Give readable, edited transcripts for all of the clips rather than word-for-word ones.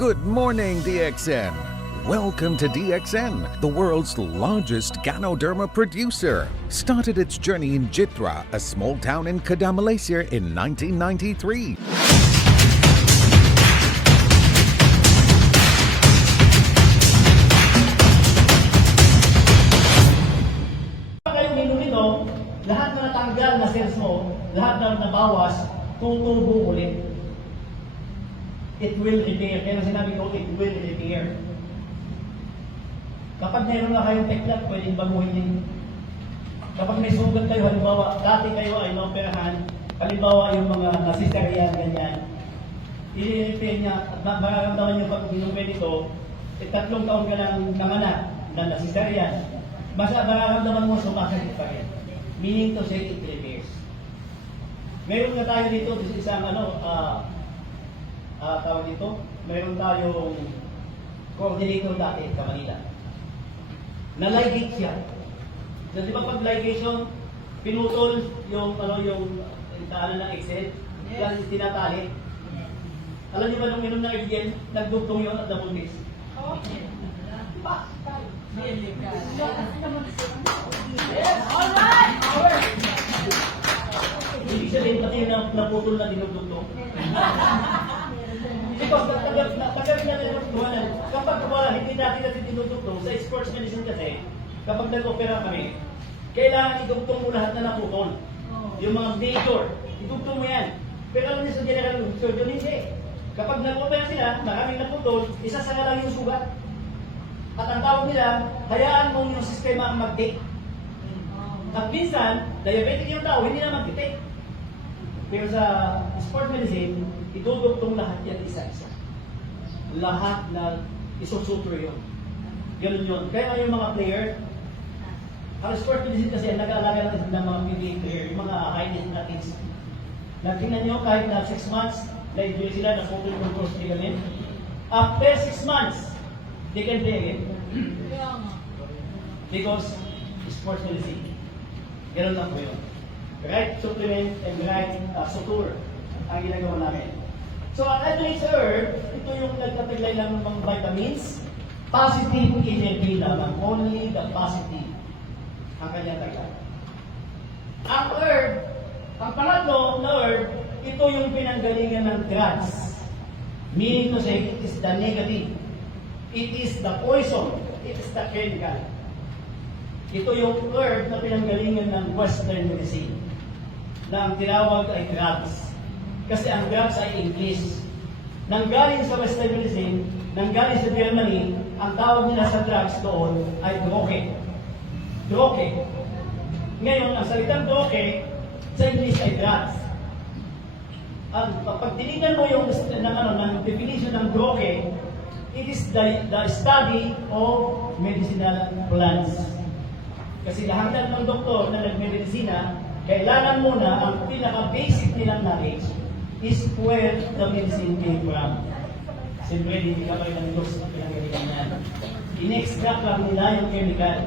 Good morning, DXN. Welcome to DXN, the world's largest Ganoderma producer. Started its journey in Jitra, a small town in Kedah, Malaysia in 1993. Kayong minumito, lahat na natanggal na cells mo, lahat na nabawas, tutubo ulit. It will repair. Kaya sinabi ko, it will repair. Kapag meron na kayong teklat, pwedeng baguhin din. Kapag may sugat kayo, halimbawa, dati kayo ay naoperahan, halimbawa yung mga nasisterian, ganyan, i-repair niya, at mararamdaman niyo pag binumpin ito, 3 taon ka lang nanganak na nasisterian, basta mararamdaman mo sumakit pa rin. Meaning to say, it repairs. Meron nga tayo dito, isang tawag dito, meron tayong coordinator dati sa Manila. Na-ligate siya. So, di ba pag ligation, pinutol yung taanan ng Excel, yes. Tinatali. Alam niyo ba nung inom ng Excel, nagdugtong yun at nabuntis? Okay. Diba? Alright! Hindi siya din pati yung naputol na dinugtong. Because tagal na nilagtuhanan, kapag wala, hindi natin tinutugtong sa sports medicine kasi, kapag nag-opera kami, kailangan idugtong mo lahat na naputol. Yung mga major, idugtong mo yan. Pero alam niyo sa general surgeon, hindi. Kapag nag-opera sila, maraming naputol, isasara lang yung sugat. At ang tawag nila, hayaan mo yung sistema ang mag-take. At minsan, diabetic yung tao, hindi na mag-take. Pero sa sports medicine, idudugtong lahat yan isa-isa. Lahat na isusuture yun. Ganun yun. Kaya yung mga player, ang sports medicine kasi nag-aalaga natin ng mga PBA player, yung mga high-net athletes. Nagtingnan nyo kahit na 6 months, na-enjoy sila, na-focus ng cross ligament. After 6 months, they can play again. Because sports medicine. Ganun lang po yun. Right supplement and right suture ang ginagawa namin. So, ang Adelaide Herb, ito yung nagkataglay lang ng mga vitamins. Positive energy lamang. Only the positive ang kanyang taglay. Ang herb, ang pangatlo na herb, ito yung pinanggalingan ng drugs. Meaning to say, it is the negative. It is the poison. It is the chemical. Ito yung herb na pinanggalingan ng Western medicine na ang tinawag ay drugs. Kasi ang drugs ay English. Nanggaling sa Western medicine, nanggaling sa Germany, ang tawag nila sa drugs doon ay Droge. Droge. Ngayon, ang salitang Droge sa English ay drugs. Pag tinignan mo yung ng definition ng Droge, it is the study of medicinal plants. Kasi lahat ng doktor na nagmedisina, kailangan muna ang pinaka-basic nilang knowledge is where the medicine came from. Siyempre, hindi ka kayo ng Diyos na pinanggalingan yan. In-extract lang nila yung chemical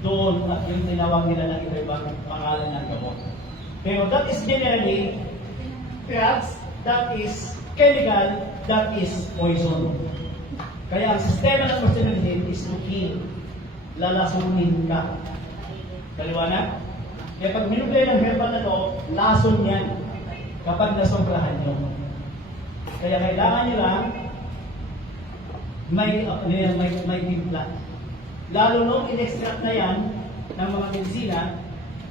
doon at yung tinawag nila ng iba-ibang pangalan ng gamot. Pero that is generally drugs, that is chemical, that is poison. Kaya ang sistema ng medicine is to kill. Lalasunin ka. Kaliwanag? Kaya pag minuplay ng herbal na to, lason yan kapag nasobrahan nyo. Kaya kailangan nyo lang may timpla. Lalo nung in-extract na yan ng mga medisina,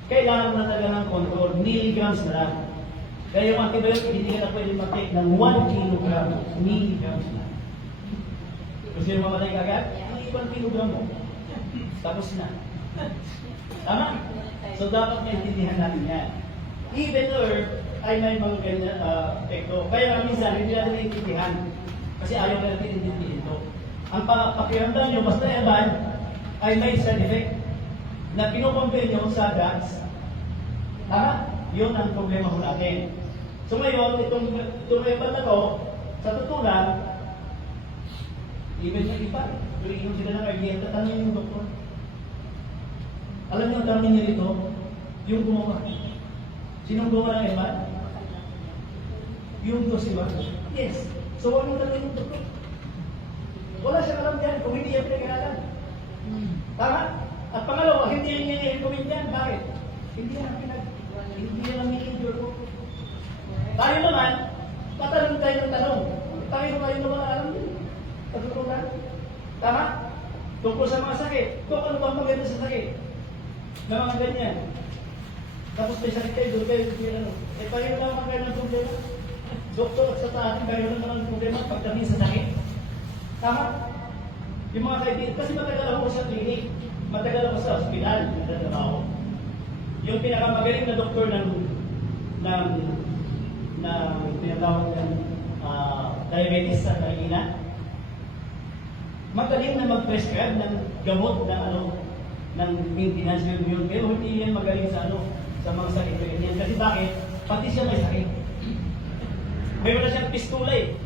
kailangan mo na talaga ng control, milligrams na lang. Kaya yung antibiotic, hindi ka na pwede mag-take ng 1 kilogram, milligrams na. Gusto nyo mamatay ka agad? Hindi 1 kilogram mo. Tapos na. Tama? So dapat maintindihan natin yan. Even herb ay may mga ganyan epekto. Kaya minsan hindi natin maintindihan. Kasi ayaw na natin intindihin ito. Ang pakiramdam nyo, basta yaman, ay may side effect na pinukompare nyo sa drugs. Tama? Yun ang problema ko natin. So ngayon, itong herbal na to, sa tutulan, even yung iba, tuloy sila ng RDM, tatanungin yung doktor. Alam niyo ang tanongin niya dito, yung gumawa. Sinong gumawa ng herbal? Yung dosi ba? Yes. So, huwag mo talaga yung doktor. Wala siyang alam dyan kung hindi yan pinag-aralan. Tama? At pangalawa, hindi niya i-recommend yan. Bakit? Hindi yan ang major ko. Tayo naman, tatanong tayo ng tanong. Tayo naman alam din. Patutunan. Tama? Tungkol sa mga sakit. Kung ano bang maganda sa sakit? Na mga ganyan. Tapos may sakit kayo, doon kayo, ano. Tayo naman kayo ng problema. Doktor sa atin, kayo naman ng problema pagdating sa sakit. Tama? Yung mga kaibigan, kasi matagal ako sa clinic, matagal ako sa hospital, nagtatrabaho. Yung pinakamagaling na doktor ng tinatawag ng diabetes sa ina, magaling na mag-prescribe ng gamot ng maintenance yun, pero hindi yan magaling sa mga sakit yan. Kasi bakit? Pati siya may sakit. Mayroon na siyang pistula eh.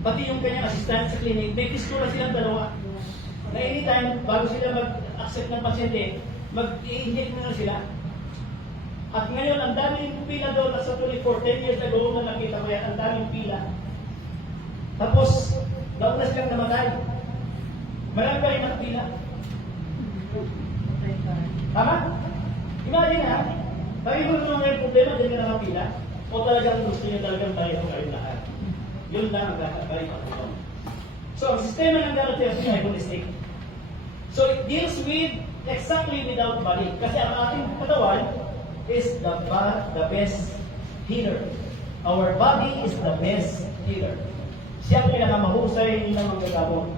Pati yung kanyang assistant sa clinic, may pistula silang dalawa. Na anytime, bago sila mag-accept ng pasyente, mag-i-inject na sila. At ngayon, ang daming pila doon sa 24, 10 years ago, na nakita ko yan, ang daming pila. Tapos, nauna silang namatay. Marami pa rin pila. Tama? Imagine ha, tayo mo naman ngayon problema, din na nakapila. O talagang gusto niyo talagang tayo kayong lahat. Yun lang ang kakabay pa ito. So, ang sistema ng gano'n-therapy ay holistic. So, it deals with exactly without body. Kasi ang ating katawan is the best healer. Our body is the best healer. Siya ang pinakamahusay ng mga gamot.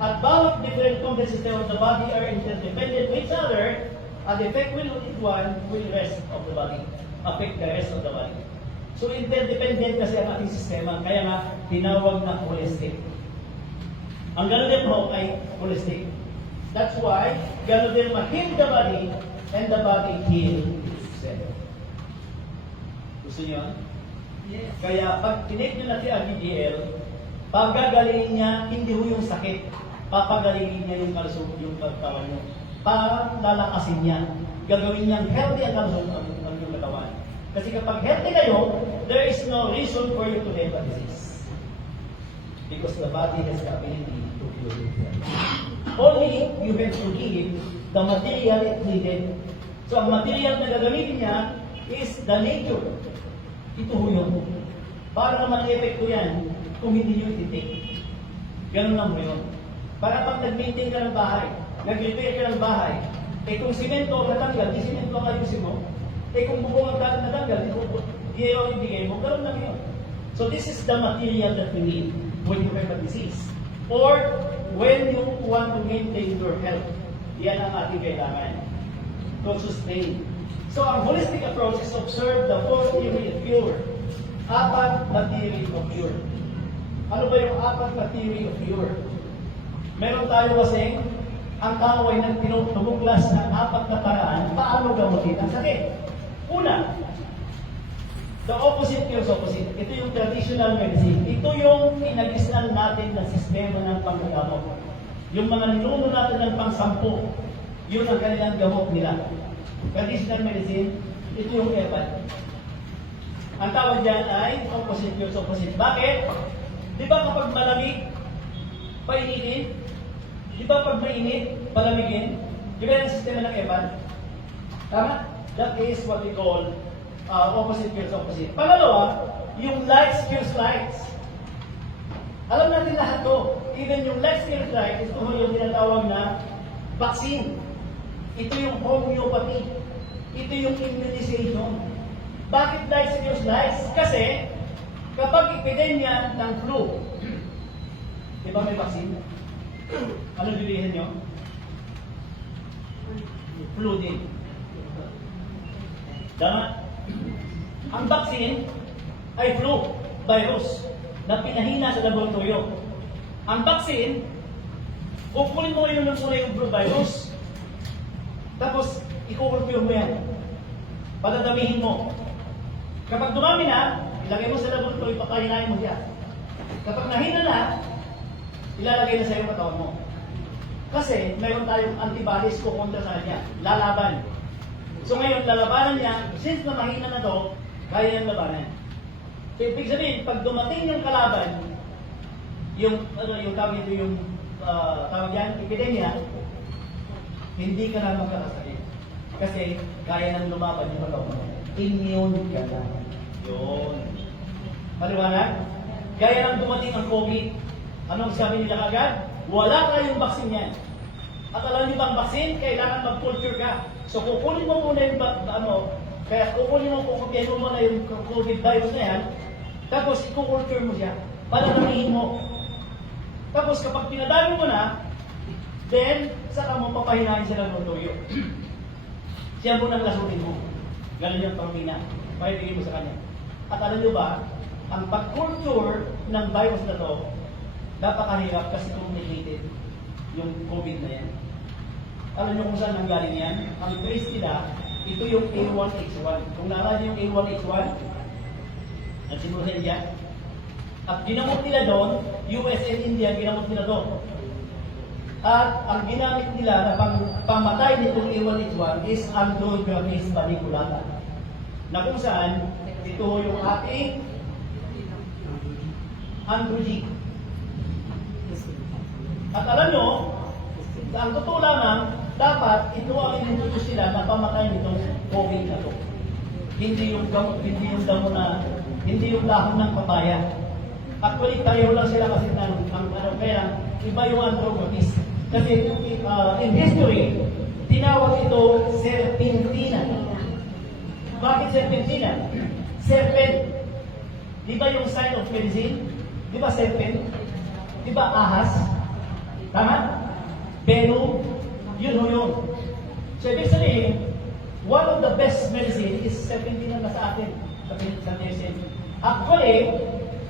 At bawat different component system of the body are interdependent with each other, and the effect will hit one will rest of the body, affect the rest of the body. So interdependent kasi ang ating sistema, kaya nga tinawag na holistic. Ang gano'n din po ay holistic. That's why gano'n din ma-heal the body and the body heal itself. Gusto niyo? Yes. Kaya pag tinake nyo na si RGGL, paggagalingin niya, hindi ho yung sakit. Papagalingin niya yung kalusog, yung pagkawan nyo. Para lalakasin niya. Gagawin niyang healthy ang kalusog ang yung katawan. Kasi kapag healthy kayo, there is no reason for you to have a disease. Because the body has the ability to cure itself. Only you have to give the material it needed. So ang material na gagamitin niya is the nature. Ito ho yun. Para naman i-effect ko yan kung hindi nyo ititik. Ganun lang mo yun. Para pag nag-maintain ka ng bahay, nag-repair ka ng bahay, kung simento natanggal, di simento ang ayusin mo. Kung bubong ang natanggal, di ayaw ibigay mo, ganun lang yun. So this is the material that we need when you have a disease. Or when you want to maintain your health. Yan ang ating kailangan. To sustain. So ang holistic approach is observe the four theory of cure. Apat na theory of cure. Ano ba yung apat na theory of cure? Meron tayo kasi ang tao ay tumuglas ng apat na paraan paano gamutin ang sakit. Una, the opposite cures opposite. Ito yung traditional medicine. Ito yung inagisnan natin na sistema ng panggamot. Yung mga ninuno natin ng pang-sampo, yun ang kanilang gamot nila. Traditional medicine, ito yung herbal. Ang tawag dyan ay opposite cures opposite. Bakit? Di ba kapag malamig, painitin? Di ba pag mainit, palamigin? Di ba yung sistema ng herbal? Tama? That is what we call opposite cures opposite. Pangalawa, yung lights cures lights. Alam natin lahat to. Even yung lights cures lights, ito yung tinatawag na vaccine. Ito yung homeopathy. Ito yung immunization. Bakit lights cures lights? Kasi kapag epidemya ng flu, di ba may vaccine? Ano bilihin nyo? Flu din. Tama? Ang vaccine ay flu, virus, na pinahina sa laboratorio. Ang vaccine, kukunin mo ngayon muna yung flu virus, tapos i-confirm mo yan. Padadamihin mo. Kapag dumami na, ilagay mo sa laboratorio, papahinain mo yan. Kapag nahina na, ilalagay na sa iyong katawan mo. Kasi mayroon tayong antibodies ko kontra sa kanya. Lalaban. So ngayon, lalabanan niya, since na mahina na to, kaya niyang labanan. So ibig sabihin, pag dumating yung kalaban, yung tawag ito yung tawag yan, epidemya, hindi ka na magkakasakit. Kasi kaya nang lumaban yung katawan mo. Immune ka na. Yun. Maliwanag? Gaya nang dumating ang COVID. Anong sabi nila agad? Wala tayong vaccine yan. At alam niyo bang vaccine? Kailangan mag-culture ka. So kukunin mo muna yung kaya kukunin mo, kukunin mo muna yung COVID virus na yan, tapos i-culture mo siya, palalamihin mo. Tapos kapag pinadami mo na, then saka mo papahinahin sila ng tuyo. Siya mo nang lasutin mo. Ganun yung pangmina. Pahibigin mo sa kanya. At alam niyo ba, ang pag-culture ng virus na to, napakahirap kasi complicated yung COVID na yan. Alam niyo kung saan nanggaling yan? Ang trace nila, ito yung A1H1. Kung naalala niyo yung A1H1, nagsimula sa India, at ginamot nila doon, US and India, ginamot nila doon. At ang ginamit nila na pamatay nitong A1H1 is Andrographis paniculata. Na kung saan, ito yung ating Androgy. At alam nyo, ang totoo lamang, dapat ito ang inintroduce nila na pamatay nitong COVID na to. Hindi yung gamot, hindi yung damo na, hindi yung dahon ng papaya. Actually, tayo lang sila kasi kaya iba yung Andrographis. Kasi in history, tinawag ito serpentina. Bakit serpentina? Serpent. Di ba yung sign of medicine? Di ba serpent? Di ba ahas? Tama? Pero, yun o yun. So, ibig sabihin, one of the best medicine is serpentina na sa atin, sa medicine. Actually,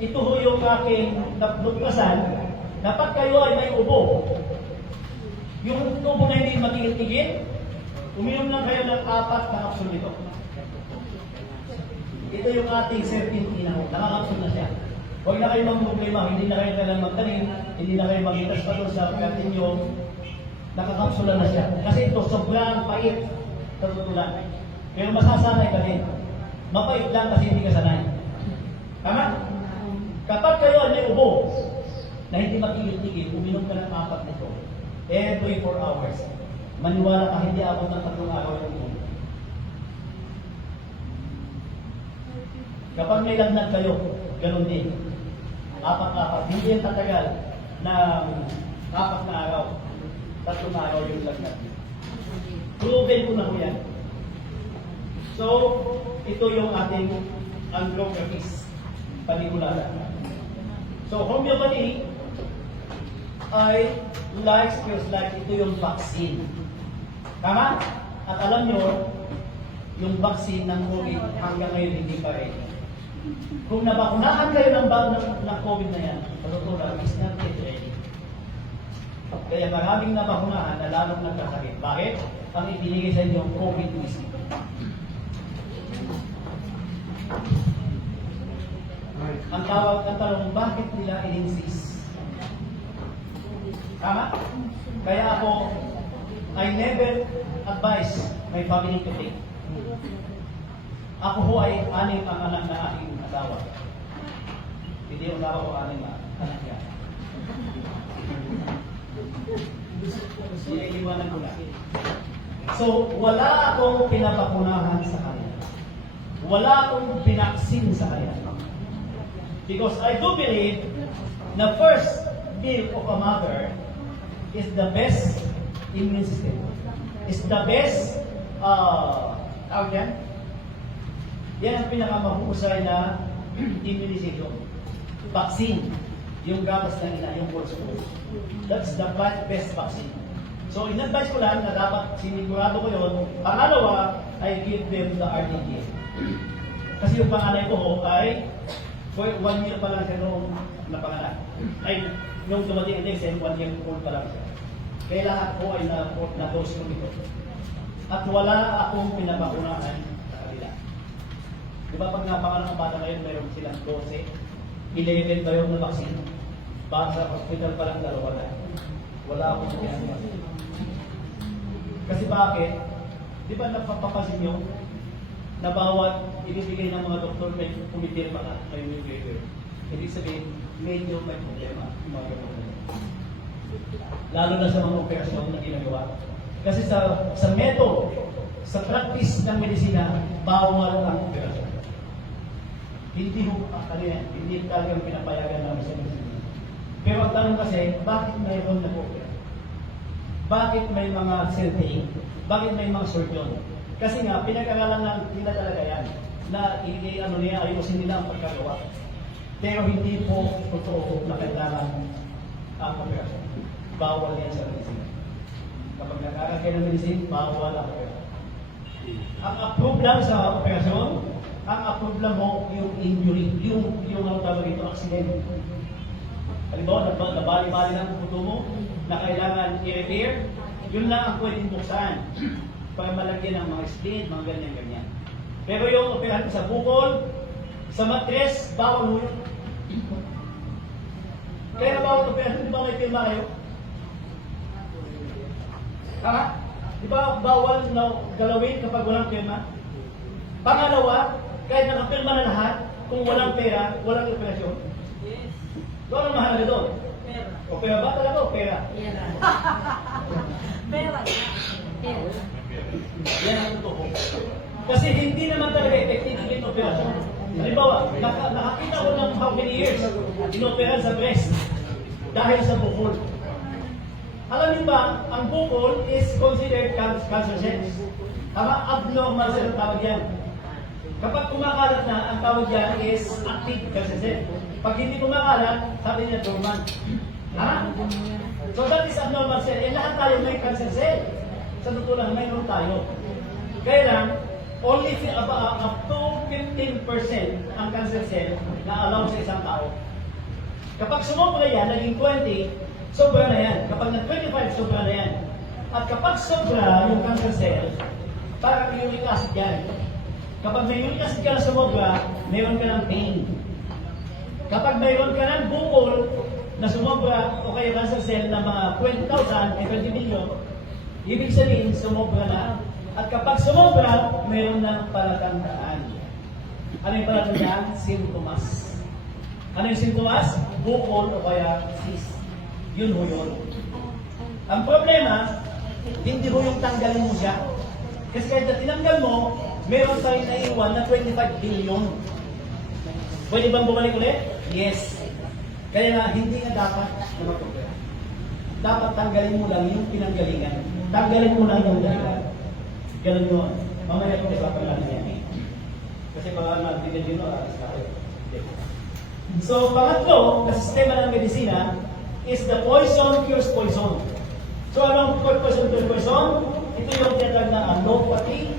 ito ho yung aking nabuklasan, dapat kayo ay may ubo. Yung tubo na hindi matigil-tigil, uminom lang kayo ng 4 na kapsul nito. Ito yung ating serpentina ho, nakakapsul na siya. Huwag na kayo mag-problema, hindi na kayo kailangan magtanim, hindi na kayo mag-itas pa doon sa kantin nyo, nakakapsula na siya. Kasi ito sobrang pait sa tutulan. Pero masasanay ka din. Mapait lang kasi hindi ka sanay. Tama? Kapag kayo ay may ubo na hindi matigil-tigil, uminom ka ng 4 nito every 4 hours. Maniwala ka, hindi abot ng 3 araw yung ubo. Kapag may lagnat kayo, ganun din. 4. Hindi yung tatagal na 4 na araw. 3 na araw yung lagnat. Proven ko na po yan. So, ito yung ating Andrographis paniculata. So, homeopathy ay feels like ito yung vaccine. Tama? At alam nyo, yung vaccine ng COVID hanggang ngayon hindi pa rin. Kung nabakunahan kayo ng COVID na yan, patutunan, is not yet ready. Kaya maraming nabakunahan na lalong nagkasakit. Bakit? Ang ibinigay sa inyo, COVID-19. Ang tawag ng tanong, bakit nila in-insist? Tama? Kaya ako, I never advise my family to take. Ako ho ay 6 ang anak na aking asawa. Hindi yung asawa ko 6 na anak niya. Iiwanan ko na. So, wala akong pinapakunahan sa kanila. Wala akong pinaksin sa kanila. Because I do believe the first milk of a mother is the best immune system. Is the best, tawag yan? Yan ang pinakamahusay na immunization. Vaccine. Yung gatas ng ina, yung course ko. That's the best vaccine. So, in-advise ko lang na dapat sinigurado ko yun. Pangalawa, I give them the RTG. Kasi yung panganay ko ho ay 1 year pa lang siya noong napanganak. Ay, nung dumating ang DXM, 1 year old pa lang siya. Kaya lahat ko ay na-dose ko nito. At wala akong pinabakunahan sa kanila. Di ba pag napanganak ang bata ngayon, mayroon silang 12, 11 ba yung na vaccine? Baka sa hospital pa lang 2 na. Wala akong pinagawa. Kasi bakit? Di ba napapapasin nyo na bawat ibibigay ng mga doktor may kumitirma ka, may waiver. ibig sabihin, medyo may problema yung mga ganun. Lalo na sa mga operasyon na ginagawa. Kasi sa method, sa practice ng medisina, bawal ang operasyon. Hindi mo, hindi talagang pinapayagan namin sa medisina. Pero ang tanong kasi, bakit mayroon na po? Bakit may mga survey? Bakit may mga surgeon? Kasi nga, pinag-aralan lang nila talaga yan na ayusin nila ang pagkagawa. Pero hindi po totoo na kailangan ang operasyon. Bawal yan sa medicine. Kapag nag-aaral kayo ng medicine, bawal ang operasyon. Ang approve lang sa operasyon, ang approve lang mo yung injury, yung ano tawag ito, accident. Halimbawa, nabali-bali ng puto mo, na kailangan i-repair, yun lang ang pwedeng buksan para malagyan ng mga splint, mga ganyan-ganyan. Pero yung operahan sa bukol, sa matres, bawal mo yun. Kaya bawal operahan, di ba may pirma kayo? Ha? Di ba bawal na galawin kapag walang pirma? Pangalawa, kahit nakapirma na lahat, kung walang pera, walang operasyon. Yes. Doon ang mahalaga doon. Pera. O pera ba talaga o pera? Pera. Pera. Pera. Yan ang totoo. Kasi hindi naman talaga effective yung operasyon. Halimbawa, nakakita ko ng how many years inoperahan sa breast dahil sa bukol. Alam niyo ba, ang bukol is considered cancer cells. Tama? Abnormal cell tawag yan. Kapag kumakalat na, ang tawag yan is active cancer cell. Pag hindi kumakalat, sabi niya dormant. Ha? So that is abnormal cell. Eh lahat tayo may cancer cell. Sa totoo lang, mayroon tayo. Kaya lang, only up to 15% ang cancer cell na allow sa isang tao. Kapag sumobra yan, naging 20, sobra na yan. Kapag nag-25, sobra na yan. At kapag sobra yung cancer cell, parang uric acid yan. Kapag may uric acid ka na sumobra, mayroon ka ng pain. Kapag mayroon ka ng bukol na sumobra o kaya cancer cell na mga 20,000, 20 million, ibig sabihin, sumobra na. At kapag sumobra, mayroon ng palatandaan. Ano yung palatandaan? Sintomas. Ano yung sintomas? Bukol o kaya cyst. Yun ho yun. Ang problema, hindi ho yung tanggalin mo siya. Kasi kahit na tinanggal mo, mayroon tayong naiwan na 25 billion. Pwede bang bumalik ulit? Yes. Kaya nga, hindi nga dapat na mag-problema. Dapat tanggalin mo lang yung pinanggalingan. Tanggalin mo lang yung dahilan. Ganun yun. Mamaya kung usapan natin yan. Kasi baka natin yun, aras tayo. So, pangatlo, na sistema ng medisina is the poison cures poison. So, anong poison cures poison? Ito yung tinatag na allopathy,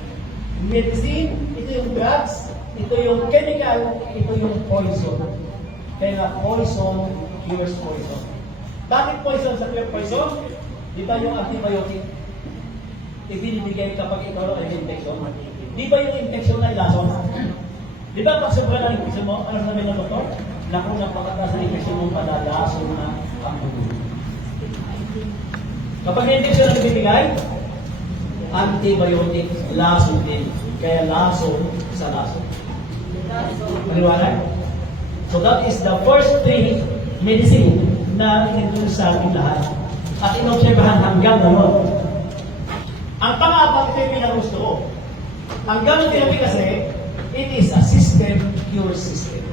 medicine, ito yung drugs, ito yung chemical, ito yung poison. Kaya nga, poison cures poison. Bakit poison sa cure poison? Di ba yung antibiotic? Ibinibigay kapag ikaw ay infection. Di ba yung infection na ilason? Di ba pag sobra ng infection mo, ano sabi ng doktor? Naku, napakataas ng infection mo, padalason na ang dugo. Kapag infection na ibibigay, antibiotic, lason din. Kaya lason sa lason. Maliwanag? So that is the first three medicine na inintroduce sa ating lahat. At inobserbahan hanggang ngayon. Ang pang-apat, ito yung pinagusto ko. Ang gamit namin kasi, it is a system, cure system.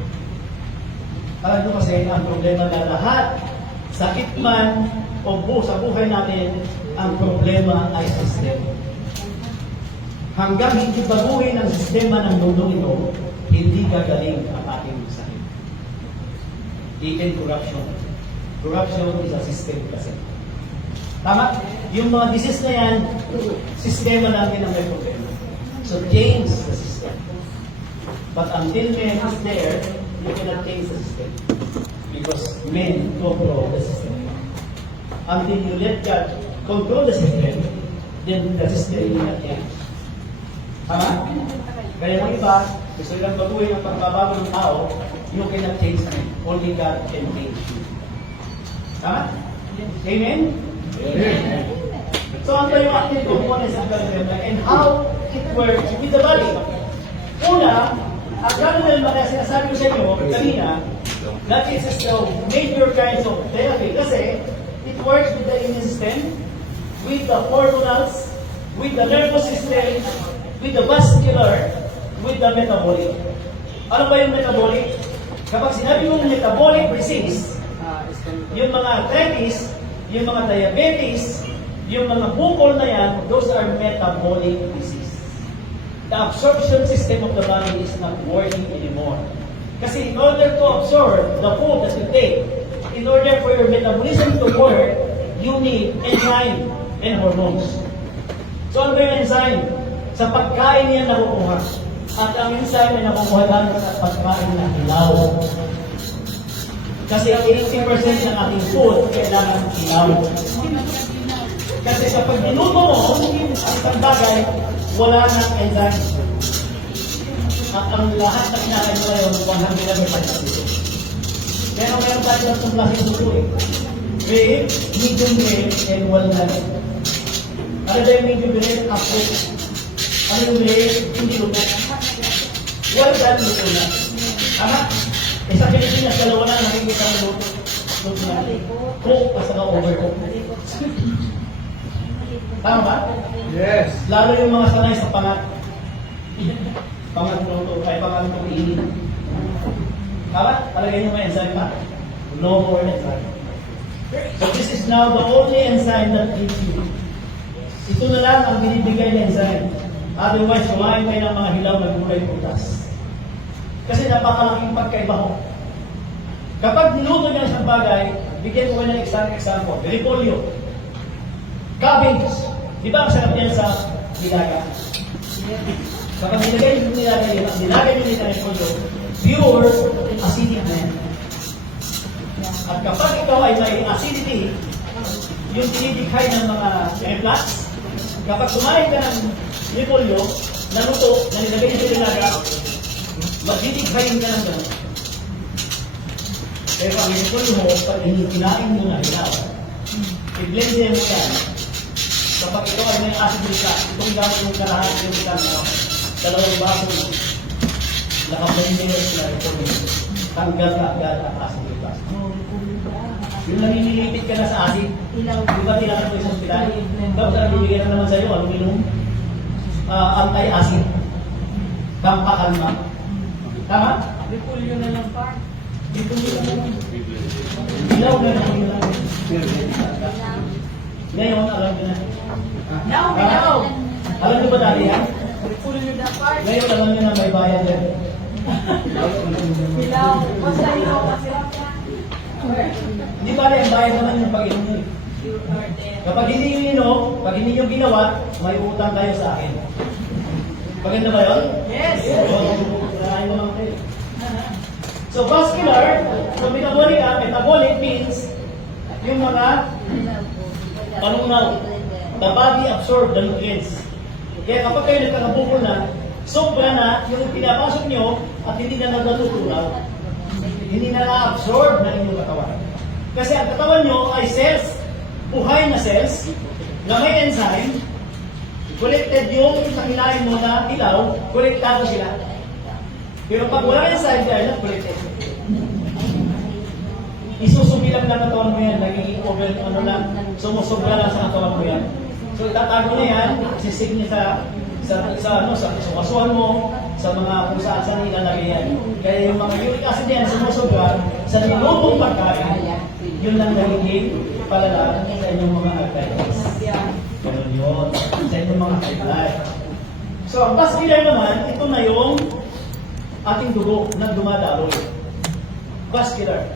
Alam nyo kasi, ang problema na lahat, sakit man o sa buhay natin, ang problema ay system. Hanggang hindi baguhin ang sistema ng mundo ito, hindi gagaling ang ating sakit. Even corruption. Corruption is a system kasi. Tama? Yung mga disease na yan, sistema natin ang may problema. So change the system. But until man is there, you cannot change the system. Because men control the system. Until you let God control the system, then the system will not change. Tama? Kaya ng iba, gusto nilang baguhin ang pagbabago ng tao, you cannot change them. Only God can change you. Tama? Amen? Amen. So, ano yung active components ng ganun and how it works with the body? Una, ang ganun kaya sinasabi ko sa inyo kanina, That is the major kinds of therapy. Kasi it works with the immune system, with the hormonals, with the nervous system, with the vascular, with the metabolic. Ano ba yung metabolic? Kapag sinabi mong metabolic disease, yung mga arthritis, yung mga diabetes, yung mga bukol na yan, those are metabolic disease. The absorption system of the body is not working anymore. Kasi in order to absorb the food that you take, in order for your metabolism to work, you need enzyme and hormones. So ano ba yung enzyme? Sa pagkain niya nakukuha. At ang enzyme ay nakukuha lang sa pagkain ng ilaw. Kasi 80% ng ating food kailangan ilaw. Kasi kapag niluto mo ang isang bagay, wala nang enzyme. At ang lahat na kinakain mo ngayon, 100% dito. Pero meron tayo ng itong klaseng suso eh. Rare, medium rare, and well done. Ano ba yung medium rare? Apo. Ano yung rare? Hindi luto. Well done, luto na. Tama? Eh sa Pilipinas, dalawa na nakikita mo luto. Luto na. Cook, basta ka overcook. Tama ba? Yes. Lalo yung mga sanay sa pangat. Pangat-luto, ay pangat-luto. Tama? Palagay niyo may enzyme pa? No more enzyme. So this is now the only enzyme that gives you. Ito na lang ang binibigay ng enzyme. Otherwise, kumain kayo ng mga hilaw na gulay putas. Kasi napakalaking pagkaiba ko. Kapag niluto niya isang bagay, bigyan ko kayo ng example. Repolyo. Cabbage. Di ba ang sarap yan sa nilaga? Kapag nilagay yung nilaga yun, at nilagay yung repolyo, pure acidic na yan. At kapag ikaw ay may acidity, yung tinidikhay ng mga reflux, kapag kumain ka ng repolyo, naluto, na nilagay yung nilaga, magdidikhayin ka ng gano'n. Pero ang repolyo mo, pag kinain mo na hilaw, i-blend mo yan. Kapag ito ay may acidity ka, itong gamit mong kalahat yung ilang dalawang baso nakablender na repolyo. Tanggal ka agad ang acidity ka. Yung naninilipit ka na sa acid, di ba tinatag mo sa hospital? Tapos ang bibigyan na naman sa'yo, aluminum, anti-acid, pampakalma. Tama? Repolyo na lang pa. Ilaw na lang. Ngayon, alam ko na. Now. Alam niyo ba dati yan? Repolyo na pa. Ngayon, alam niyo na may bayan yan. Hilaw. Basta hilaw kasi. Hindi ba ang bayan naman yung pag-inom niyo? Kapag hindi niyo inom, pag hindi niyo ginawa, may utang kayo sa akin. Maganda ba yun? Yes. Ayaw mo lang kayo. So vascular, so metabolic means yung mga panungnaw. The body absorb the nutrients. Kaya kapag kayo nagkakabukol na, sobra na yung pinapasok nyo at hindi na nagatutunaw. Hindi na na-absorb ng inyong katawan. Kasi ang katawan nyo ay cells, buhay na cells, na may enzyme, collected yung kakilain mo na ilaw, kolektado sila. Pero pag wala enzyme, dahil na collected. Isusubilang ng katawan mo yan, nagiging over, sumusobra lang sa katawan mo yan. So itatago na yan, isisig niya sa kasuan mo, sa mga kung saan ilalagay yan. Kaya yung mga uric acid yan, sumusobra sa nilutong pagkain, yun lang nagiging palala sa inyong mga arthritis. Ganun yun, sa inyong mga high blood. So ang vascular naman, ito na yung ating dugo na dumadaloy. Vascular.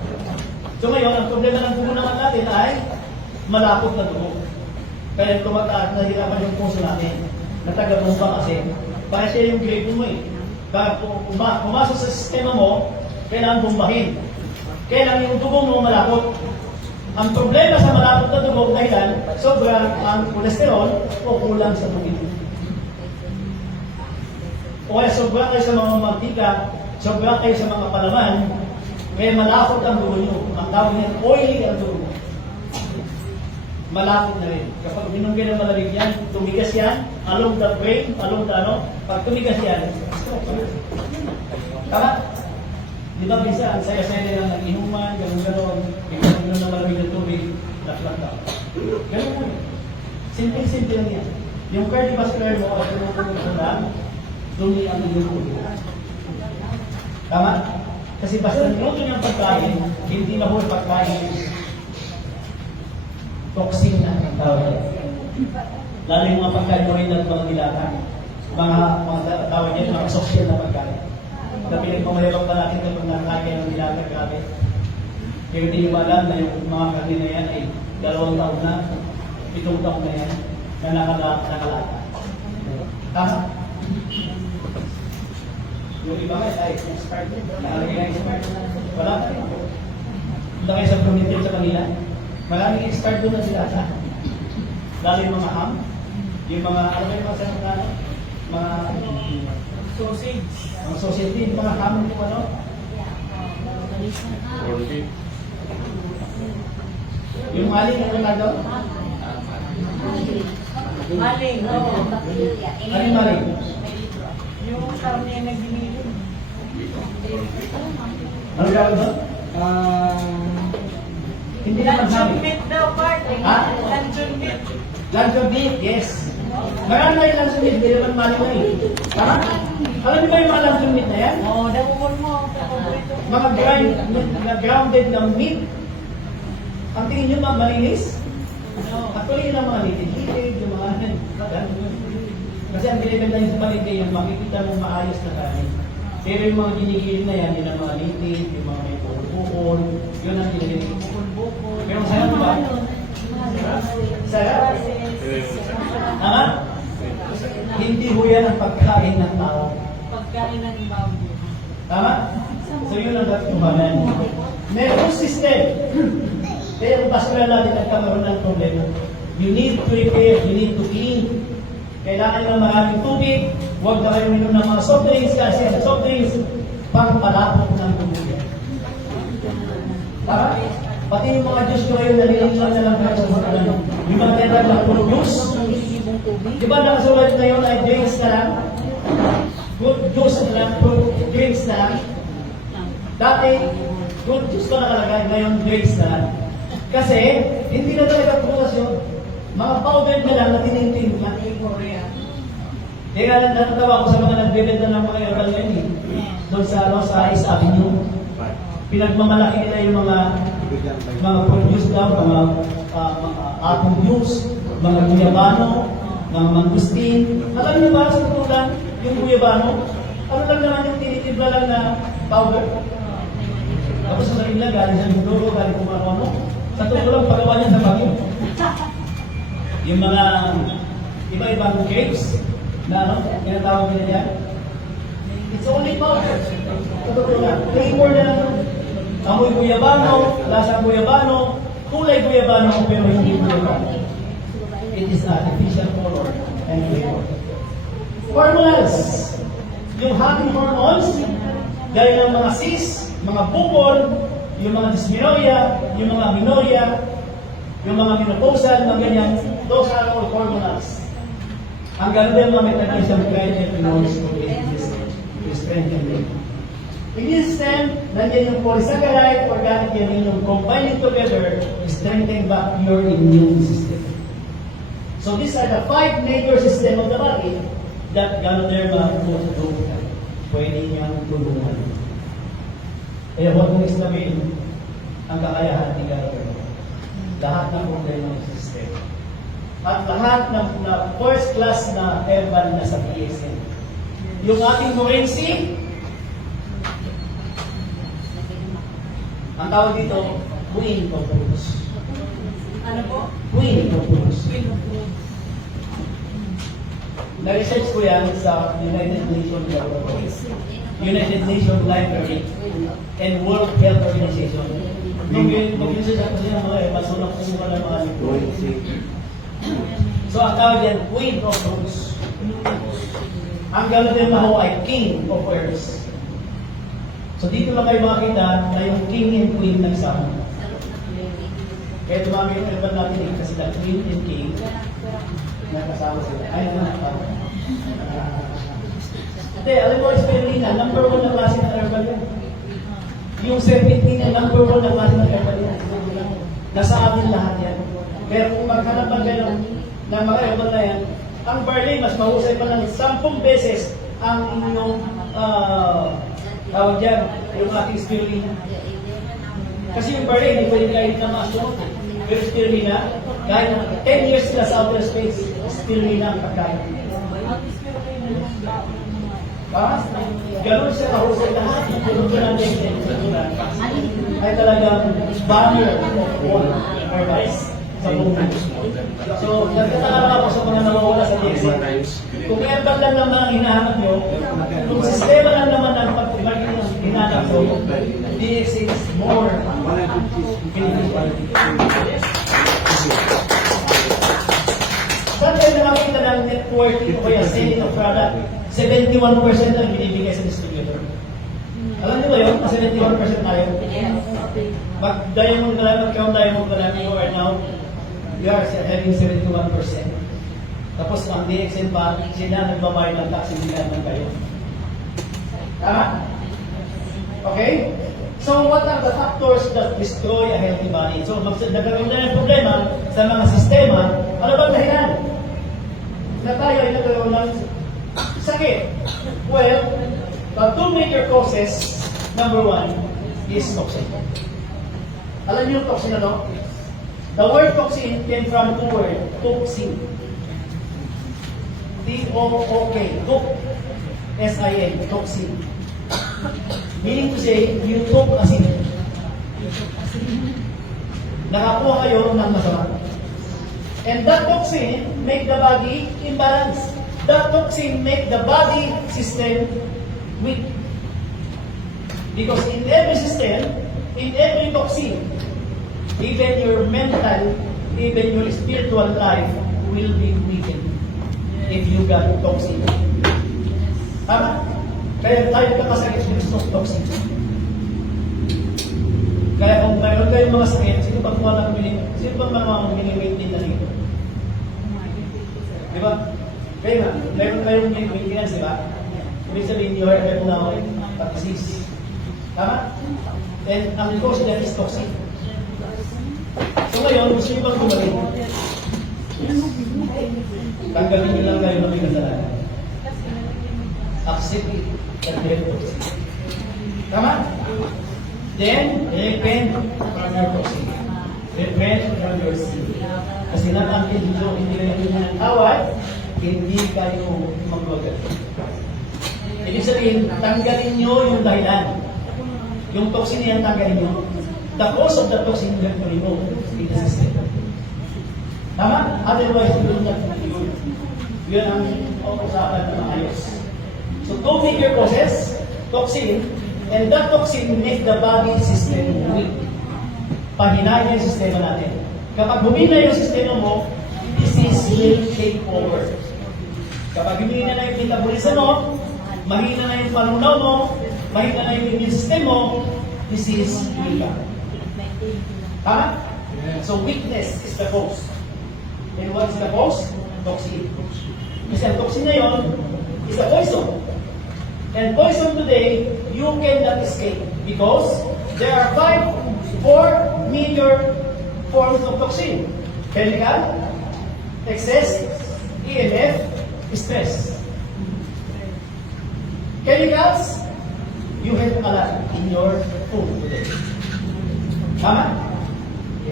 So ngayon, ang problema ng dugo naman natin ay malapot na dugo. Kaya tumataas, nahirapan yung puso natin. Nataga-bumba kasi. Para siya yung grade mo eh. Kaya pumasok sa sistema mo, kailangan bumbahin. Kailangan yung dugo mo malapot. Ang problema sa malapot na dugo dahil sobrang ang kolesterol o kulang sa tubig. O kaya sobrang kayo sa mga mantika, sobrang kayo sa mga palaman, kaya malapot ang dugo nyo. Ang tawag niya, oily ang dugo. Malapot na rin. Kapag binunggay ng malamig yan, tumigas yan, along the brain, along the pag tumigas yan, tama? Di ba, bisa, ang saya-saya nila ng inuman, gano'n-gano'n, biglang na malamig ng tubig, laklat daw. Ganun lang. Simple-simple lang yan. Yung cardiovascular mo at pinupunod lang, dumi ang iyong ulo. Tama? Kasi basta niluto niyang pagkain, hindi na whole pagkain. Toxin na ang tawag yan. Lalo yung mga pagkain mo rin at mga dilata. Mga tawag yan, mga social na pagkain. Na pinagmamayabang pa natin kapag nakakain ng dilata, grabe. Kaya hindi nyo alam na yung mga karne na yan ay 2 taon na, 7 taon na yan, na nakalata. Tama? Yung iba nga ay expired. Nakalagay na expired. Wala. Punta kayo sa promintin sa kanila. Maraming expired doon na sila. Lalo yung mga ham. Yung mga, ano ba yung mga sa mga Sausage. mga sausage din, mga ham yung ano. Yung maling yung ano daw? Maling, oo. Ano yung maling? Yung karne na ginilin. Ano gawin ba? Hindi naman Luncheon sabi. meat daw, part. Ha? Luncheon meat. Lunch of beef, yes. Marami na yung lunch of beef, hindi naman maling na eh. Tama? Alam niyo ba yung mga lunch of meat na yan? Oo, dawon mo. Paborito. Mga grounded na meat. Ang tingin nyo mga malinis? Actually yun ang mga litid-litid, yung mga kasi ang binibenta yung sa palengke yung makikita mong maayos na kanin. Pero yung mga ginigiling na yan, yun ang mga litid, yung mga may bukol, yun ang ginigiling. Pero ang sarap ba? Sarap? Tama? Hindi ho yan ang pagkain ng tao. Pagkain ng baboy. Tama? So yun ang katumanan. Nervous system. Kaya kung pasulan natin nagkakaroon ng problema, you need to repair, you need to clean. Kailangan ng maraming tubig, huwag na kayo minom ng mga soft drinks kasi ang soft drinks, pang-palapot ng tubig. Tama? Pati yung mga juice ko ngayon, nalilinglan na lang kayo sa mga ano. Yung mga tetag na puro juice. Di ba nakasulat ngayon ay drinks na lang? Good juice na lang, puro drinks na lang. Dati, good juice ko nakalagay, ngayon drinks na lang. Kasi, hindi na talaga prutas yun. Mga powder na lang na tinitimpla. Kaya natatawa ko sa mga nagbebenta ng mga herbal yan eh. Doon sa East Avenue. Pinagmamalaki nila yung mga produce daw, mga apple juice, mga guyabano, mga mangustin. Alam niyo ba sa tutulan, yung guyabano? Ano lang naman yung tinitimpla lang na powder? Tapos sa kanila, galing sa Mindoro, galing kumakawa mo. Sa totoo lang, pagawa niya sa bagyo. Yung mga iba-ibang grapes na ano, tinatawag nila yan. It's only powder. Sa totoo lang. Flavor na lang. Amoy guyabano, lasang guyabano, kulay guyabano, pero hindi guyabano. It is artificial color and flavor. Formulas. Yung happy hormones, gaya ng mga cis, mga bukol, yung mga dysmenorrhea, yung mga amenorrhea, yung mga menopausal, mga ganyan, those are all hormonals. Ang ganda yung mga metabolism phenols to strengthen them. Immune system, nandiyan yung polysaccharide, organic yan yung combining together to strengthen back your immune system. So these are the 5 major system of the body that Ganoderma pwede niyang tulungan. Kaya huwag mong islamin ang kakayahan ni Ganoderma. Lahat ng problema ng system. At lahat ng first class na herbal na sa PSN. Yung ating Morency, ang tawag dito, Queen of Fruits. Ano po? Queen of Fruits. Queen of Fruits. Na-research ko yan sa United Nations Library and World Health Organization. Mag-research ako siya mga masunok ko sa mga nito. So ang tawag yan, Queen of Fruits. Ang gano'n din maho ay King of Herbs. So dito lang kayo makakita na yung King and Queen nagsama. Kaya dumami yung herbal natin dito kasi the Queen and King nakasama sila. Ay, hindi, alam mo, spirulina, number 1 na klase ng herbal yan. yung serpentine yung number 1 na klase ng air balloon. Nasa atin lahat yan. Pero kung maghanap kayo ng mga air balloon na yan, ang Berlin mas mahusay pa ng 10 beses ang inyong tawag dyan, yung ating spirulina. Kasi yung Berlin, hindi pwede kahit na ma-astronaut. Pero spirulina, kahit 10 years sila sa outer space, spirulina ang pagkain. Ganun siya kahusay lahat ng produkto natin ay talagang banner of all paradise sa buong mundo. So, nagtataka ako sa mga nawawala sa DXN. Kung airbag lang naman ang hinahanap nyo, kung sistema lang naman ang pag-marketing ang hinahanap nyo, DXN is more saan kayo nakakita ng networking o kaya selling of product? 71% ang binibigay sa distributor. Alam niyo ba yun? 71% tayo. Mag-diamond ka lang, mag-count diamond ka lang, you are now, we are having 71%. Tapos ang DXN pa, sila nagbabayad ng tax, hindi naman kayo. Tama? Okay? So what are the factors that destroy a healthy body? So nagkaroon na ng problema sa mga sistema. Ano ba dahilan? Na tayo ay nagkaroon ng sakit. Well, the two major causes, number 1 is toxin. Alam niyo yung toxin ano? The word toxin came from two words, toxin. T-O-O-K, took, S-I-N, toxin. Meaning to say, you took acid. Nakakuha kayo ng masama. And that toxin make the body imbalance. That toxin make the body system weak. Because in every system, in every toxin, even your mental, even your spiritual life will be weakened if you got toxin. Tama? Kaya tayo kakasakit sa toxin. Kaya kung mayroon kayong mga sakit, sino ba kuha na sino ba mga mini-maintain na dito? Di ba? Kaya nga, mayroon kayong maintenance, di ba? Ibig sabihin, you are able now at disease. Tama? And ang cause that is toxic. So ngayon, gusto nyo bang gumaling? Tanggalin nyo lang kayo ng kasalanan. Accept it that they are toxic. Tama? Then, repent from your toxic. Repent from your sin. Kasi natin dito, hindi na natin ng tawad, hindi kayo magwagal. Ibig sabihin, tanggalin nyo yung dahilan. Yung toxin niyan, tanggalin nyo. The cause of the toxin you have to remove in the system. Tama? Otherwise, you will not cure. Yun ang usapan ng ayos. So, two major causes, toxin, and that toxin make the body system weak. Pahina yung sistema natin. Kapag humina yung sistema mo, disease will take over. Kapag humina na yung metabolism mo, mahina na yung panunaw mo, mahina na yung immune system mo, disease will come. Tama? So weakness is the cause. And what is the cause? Toxin. Kasi ang toxin na yun is a poison. And poison today, you cannot escape because there are four major forms of toxin. Chemical, excess, EMF, stress. Chemicals, you have a lot in your food today. Tama?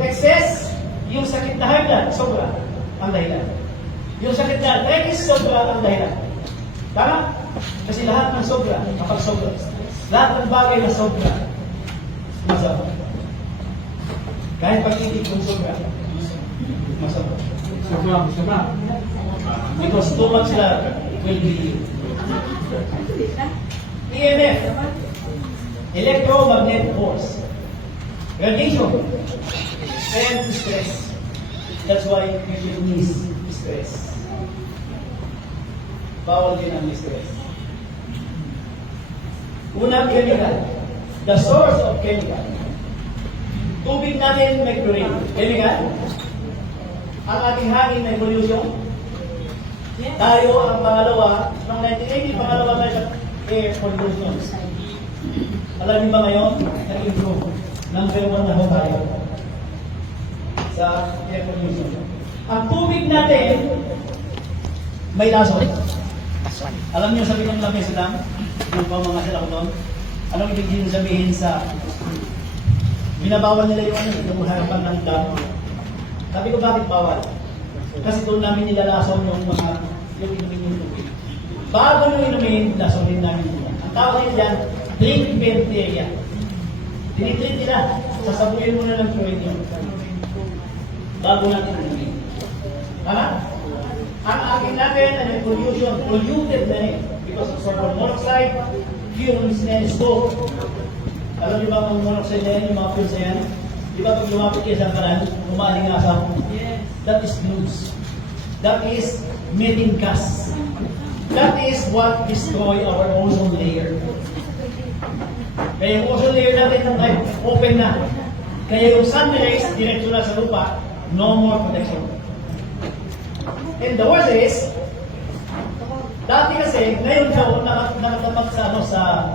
Excess, yung sakit na high blood, sobra ang dahilan. Yung sakit na arthritis, sobra ang dahilan. Tama? Kasi lahat ng sobra, kapag sobra, lahat ng bagay na sobra, masama. Kahit pag-ibig kong sobra, masama. Sobra. Because too much love will be you. EMF, electromagnetic force, radiation, and stress. That's why you should miss stress. Bawal din ang stress. Unang chemical, the source of chemical. Tubig natin may chlorine. Chemical. Ang ating hangin may pollution. Tayo ang pangalawa, noong 1980, pangalawa tayo sa air pollution. Alam niyo ba ngayon, nag-improve. Number 1 na ho tayo sa air pollution. Ang tubig natin, may lason. Alam niyo sabi ng lamesa dam, yung mga sila ko doon, anong ibig sabihin sa binabawal nila yung harapan ng dam. Sabi ko, bakit bawal? Kasi doon namin nilalason yung inumin yung tubig. Bago nyo inumin, lasonin namin nila. Ang tawag nila dyan, drink vent area. Tinitreat nila, sasabuhin mo na ng fluid yun. Bago natin inumin. Tama? Ang akin natin, pollution, polluted na rin. Because of carbon monoxide, fumes, and smoke. Alam niyo ba ang monoxide na yan, yung mga fumes na yan? Di ba pag lumapit kayo sa kanan, umaling asap? Yes. That is blues. That is methane gas. That is what destroy our ozone layer. Kaya yung ozone layer natin ay open na. Kaya yung sun rays, diretso na sa lupa, no more protection. And the worst is, dati kasi, ngayon daw, nakatapat sa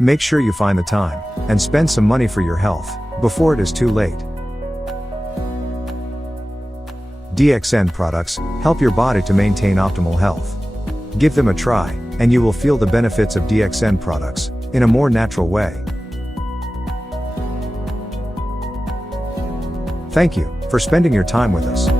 Make sure you find the time and spend some money for your health before it is too late. DXN products help your body to maintain optimal health. Give them a try, and you will feel the benefits of DXN products in a more natural way. Thank you for spending your time with us.